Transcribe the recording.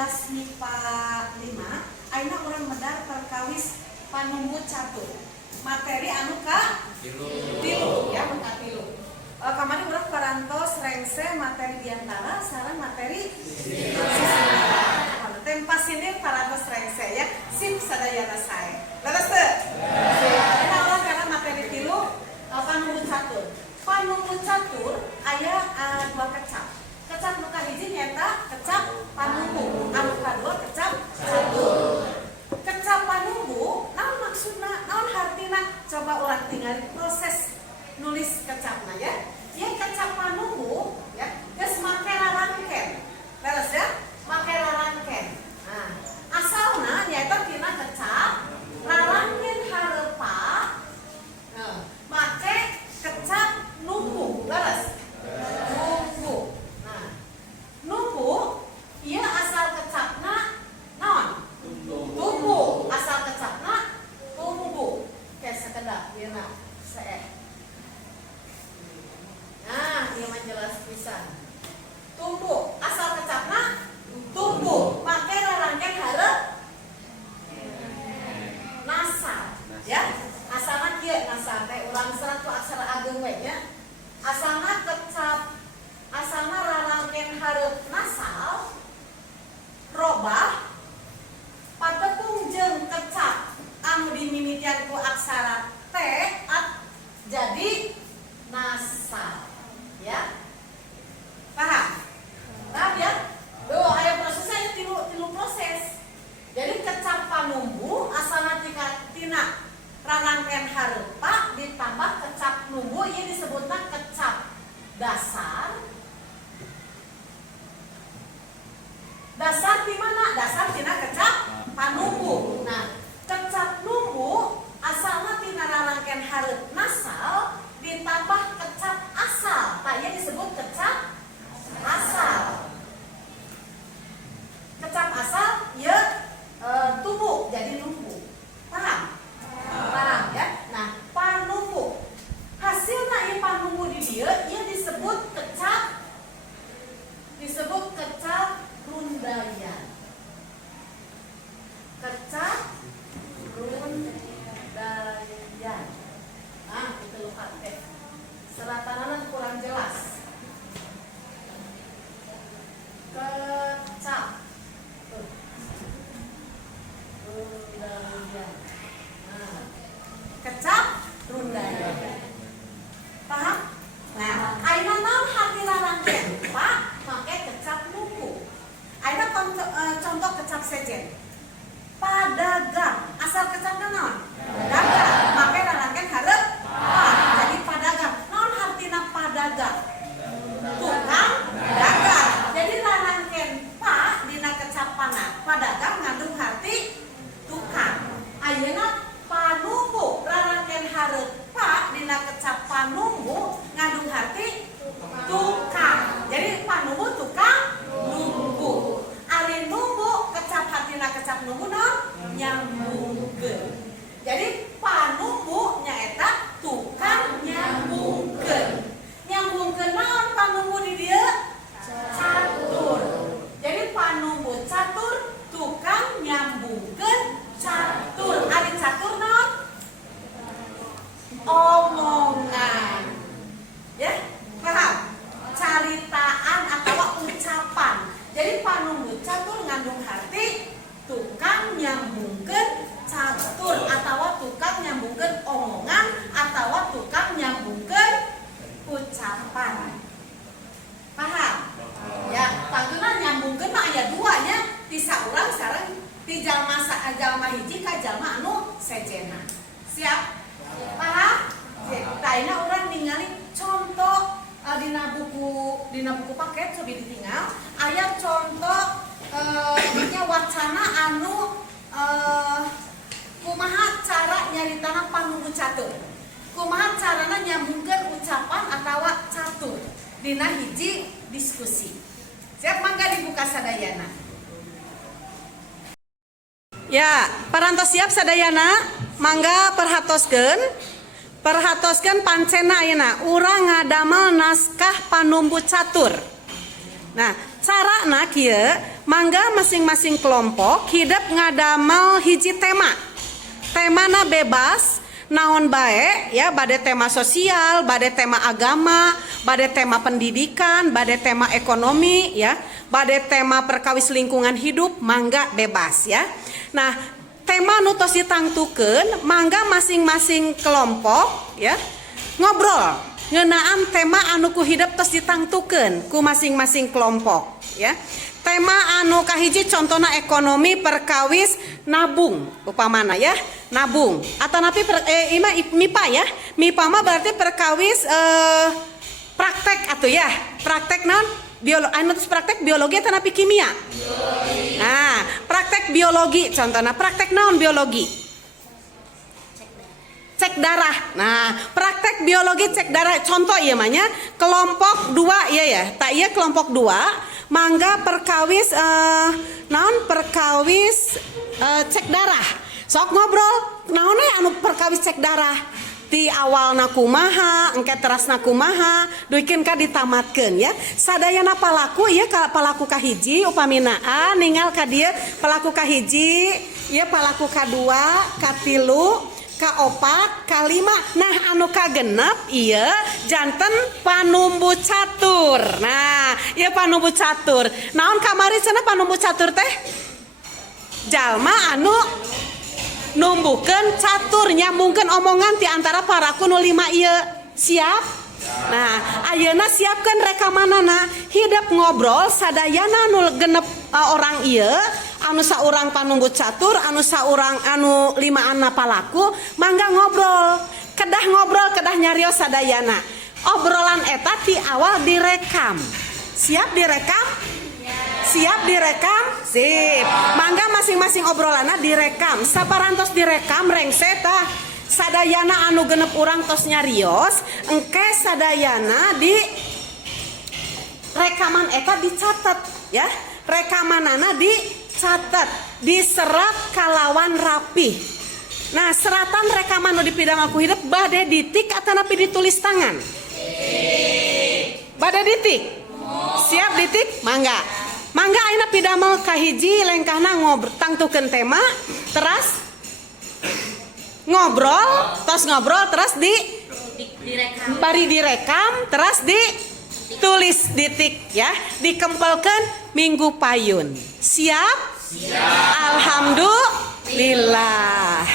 kelas MIPA 5 ayeuna urang medar perkawis panumbu catur. Materi anu ka tilu ya, muka tilu. Kamari urang parantos rengse materi diantara sareng materi sisiran. Tempas ini parantos rengse ya. Sip sadayana sae. Leres teu? Ayeuna urang kana materi tilu panumbu catur. Panumbu catur aya dua kecap. Kecap nu kahiji nyaeta kecap panumbu, anu kadua kecap catur. Kecap panumbu, naon maksudna, naon hartina? Coba urang tingali proses nulis kecapna ya. Ye kecap panumbu ya, geus make rarangken. Beres ya? Make rarangken. Nah, asalna nyaeta tina kecap rarangken hareupa. Make kecap numbu, beres? Numbu. Nah, numbu ieu asal kecapna naon? Tumbu. Asal kecapna tumbu. Kayak sekedap dieuna seeh. Nah, ieu mah jelas pisan. Tumbu. Asal kecapna tumbu. Make rarangken hareup nasab. Ya. Asalna kieu nasab teh urang serat ku aksara ageung we nya. Asalna kecap, asalna rarangken hareup nasal robah patepung jeung kecap anu dimimitian ku aksara T jadi nasal ya. Paham? Paham ya? Duh, aya prosesnya tilu proses. Jadi kecap panumbu asalna tina rarangken hareupa ditambah kecap numbu ieu disebutna kecap dasar. Dasar di mana? Dasar tina kecap panumbu. Nah, kecap numbu asalna tina rarangken hareup nasal ditambah kecap asal. Tah ieu disebut kecap asal. Kecap asal ieu tumbu jadi numbu. Paham? Paham ya? Nah, panumbu. Hasilna ieu panumbu di dieu ieu disebut kecap rundayan. Kecap rundayan. Nah, itu lupa teh. Seratanana kurang jelas. Kecap rundayan. Nah, kecap rundayan. Paham? Nah, ayeuna naon hati rarangken? Pak, make kecap numbu. Ayeuna contoh kecap sejen. Padagang. Asal kecapna naon? Dagang. Make rarangken hareup pa. Jadi padagang. Naon hartina padagang? Tukang dagang. Jadi rarangken pa dina kecapana padagang ngandung harti tukang. Ayeuna panumbu rarangken hareup pa dina kecap panumbu ngandung harti tukang. Jadi panumbu tukang numbu. Ari numbu kecap hartina kecap numbu naon? Nyambungkeun. Jadi panumbu nyaeta tukang nyambungkeun. Nyambungkeun naon panumbu di dieu? Catur. Jadi panumbu catur tukang nyambungkeun catur. Ari catur naon? Omongan. Ya, paham? Caritaan atau ucapan. Jadi panumbu catur ngandung harti tukang nyambungkeun catur atau tukang nyambungkeun omongan atau tukang nyambungkeun ucapan. Paham? Ya, tanggeuna nyambungkeun mah aya dua nya, ti saurang sareng ti jalma hiji ka jalma anu sejena. Siap? Paham? Ayeuna urang ningali contoh dina buku paket coba ditinggal aya contoh nya wacana anu kumaha cara nyaritana panumbu catur. Kumaha carana nyambungkeun ucapan atawa catur dina hiji diskusi. Siap mangga dibuka sadayana. Ya, parantos siap sadayana, mangga perhatoskeun pancena ayeuna urang ngadamel naskah panumbu catur. Nah, carana kieu mangga masing-masing kelompok hidup ngadamel hiji temana bebas naon bae ya, bade tema sosial, bade tema agama, bade tema pendidikan, bade tema ekonomi ya, bade tema perkawis lingkungan hidup, mangga bebas ya. Nah, tema nu tos ditangtukeun mangga masing-masing kelompok ya ngobrol ngeunaan tema anu ku hidup tos ditangtukeun ku masing-masing kelompok ya. Tema anu kahiji contohna ekonomi perkawis nabung upamana ya, nabung atau napi MIPA ya. MIPA mah berarti perkawis praktek atuh ya, praktek naon praktek biologi atau napi kimia. Nah, praktek biologi contohnya praktek naon biologi? Cek darah. Nah, praktek biologi cek darah contoh ieu mah nya kelompok 2 ieu ya. Tak ieu kelompok 2 mangga perkawis naon perkawis cek darah. Sok ngobrol naonnya anu perkawis cek darah. Di awal nakumaha, engke teras nakumaha, duikeun ka ditamatkeun ya. Sadayana palaku ieu palaku kahiji upamina ningal ka dieu palaku kahiji, ieu palaku kadua, katilu, kaopat, kalima. Nah, anu kagenep ieu janten panumbu catur. Nah, ieu panumbu catur. Naon kamari cenah panumbu catur teh? Jalma anu numbuhkeun catur, nyambungkeun omongan ti antara paraku nu 5 ieu. Siap? Nah, ayeuna siapkeun rekamanana, hidup ngobrol sadayana nu genep orang ieu, anu saurang panumbu catur, anu saurang anu 5 palaku, mangga ngobrol. Kedah nyarios sadayana. Obrolan eta ti awal direkam. Siap direkam? Siap direkam? Sip. Mangga masing-masing obrolanna direkam. Saparantos direkam rengse tah sadayana anu genep urang tos nyarios, engke sadayana di rekaman eta dicatet ya. Rekamanana dicatet, diserat kalawan rapih. Nah, seratan rekaman nu dipidang aku hidup bade ditik atanapi ditulis tangan? Bade ditik? Siap ditik? Mangga. Mangga ayeuna pidamel kahiji lengkahna tangtukeun tema, teras ngobrol, terus bari direkam, teras ditulis ditik ya, dikempelkeun minggu payun. Siap? Siap. Alhamdulillah.